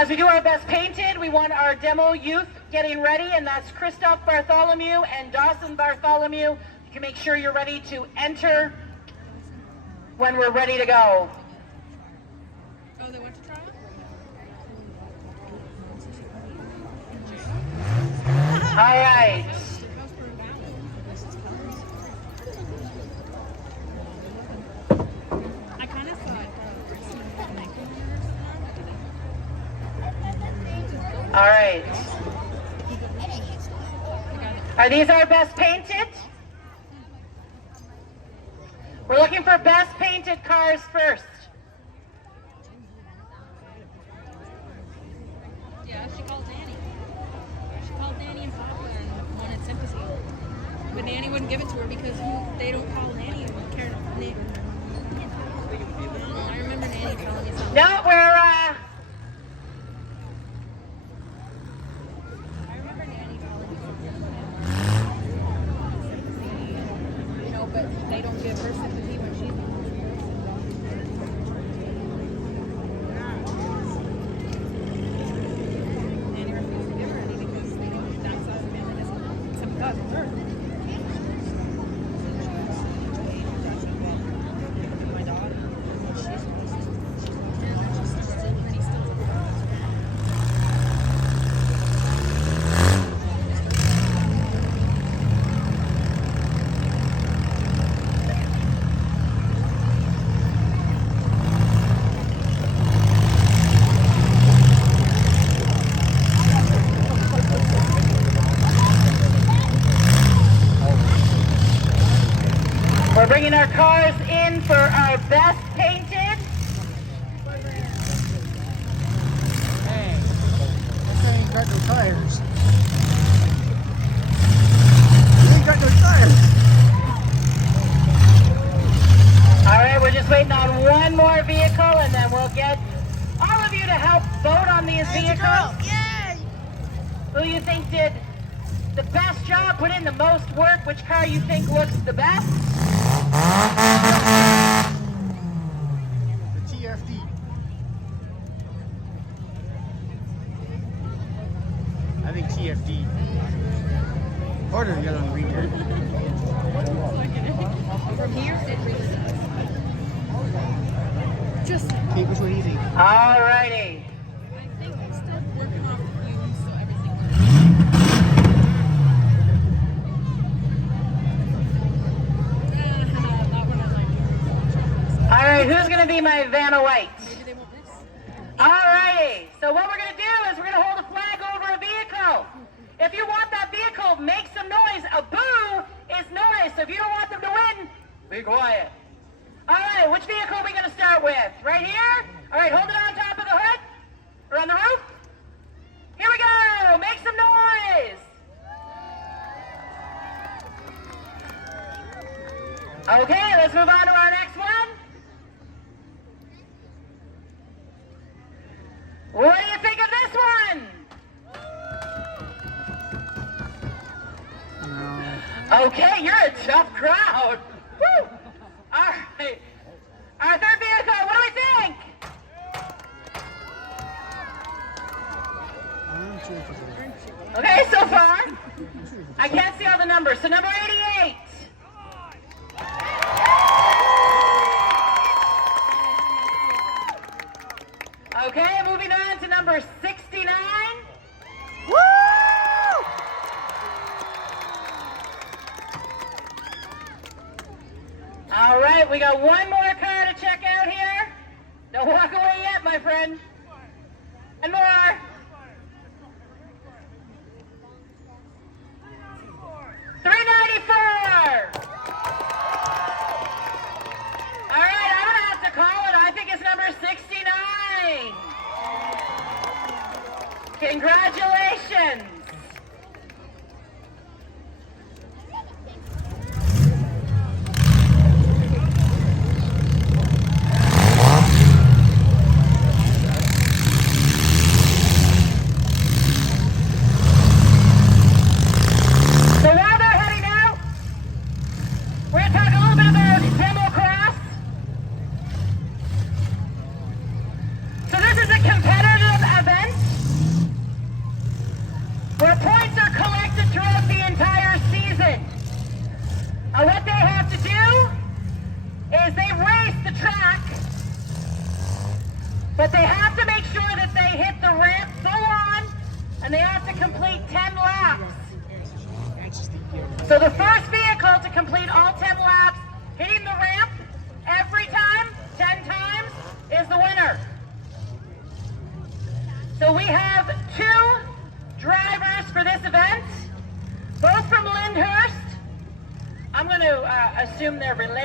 As we do our best painted, we want our demo youth getting ready, and that's Christoph Bartholomew and Dawson Bartholomew. You can make sure you're ready to enter when we're ready to go. Oh, they went to trial? All right. I kind of thought. All right. Are these our best painted? We're looking for best painted cars first. Yeah, she called Danny. She called Danny and Papa and wanted sympathy. But Danny wouldn't give it to her because they don't call Danny and care about the neighbor. I remember Danny telling me something. No, we're I remember Danny telling me something. You know, but they don't give her sympathy when she's not. Danny refused to give her any because they know that side of the family doesn't sympathize with her. My daughter, she's pretty still. We're bringing our cars in for our best painted. Hey, this ain't got no tires. You ain't got no tires. All right, we're just waiting on one more vehicle, and then we'll get all of you to help vote on these vehicles. Yay! Who you think did the best job, put in the most work, which car you think looks the best? The TFD. I think TFD. Order the yellow and green here. From here, it really does. Just, Kate, which one do you think? All righty. I think I'm still working off the fumes, so everything works. That one I like. All right, who's going to be my Vanna White? Maybe they won't miss. All righty. So what we're going to do is we're going to hold a flag over a vehicle. If you want that vehicle, make some noise. A boo is noise. So if you don't want them to win, be quiet. All right, which vehicle are we going to start with? Right here? All right, hold it on top of the hood or on the roof. Here we go. Make some noise. Okay, let's move on to our next one. What do you think of this one? No. Okay, you're a tough crowd. Woo! All right. Our third vehicle, what do we think? Okay, so far, I can't see all the numbers. So number 88. Okay, moving on to number 69. Woo! All right, we got one more car to check out here. Don't walk away yet, my friend. And more. 394. All right, I'm gonna have to call it. I think it's number 69. Congratulations. What they have to do is they race the track, but they have to make sure that they hit the ramp full on, and they have to complete 10 laps. So the first vehicle to complete all 10 laps, hitting the ramp every time, 10 times, is the winner. So we have 2 drivers for this event, both from Lyndhurst. I'm going to assume they're related.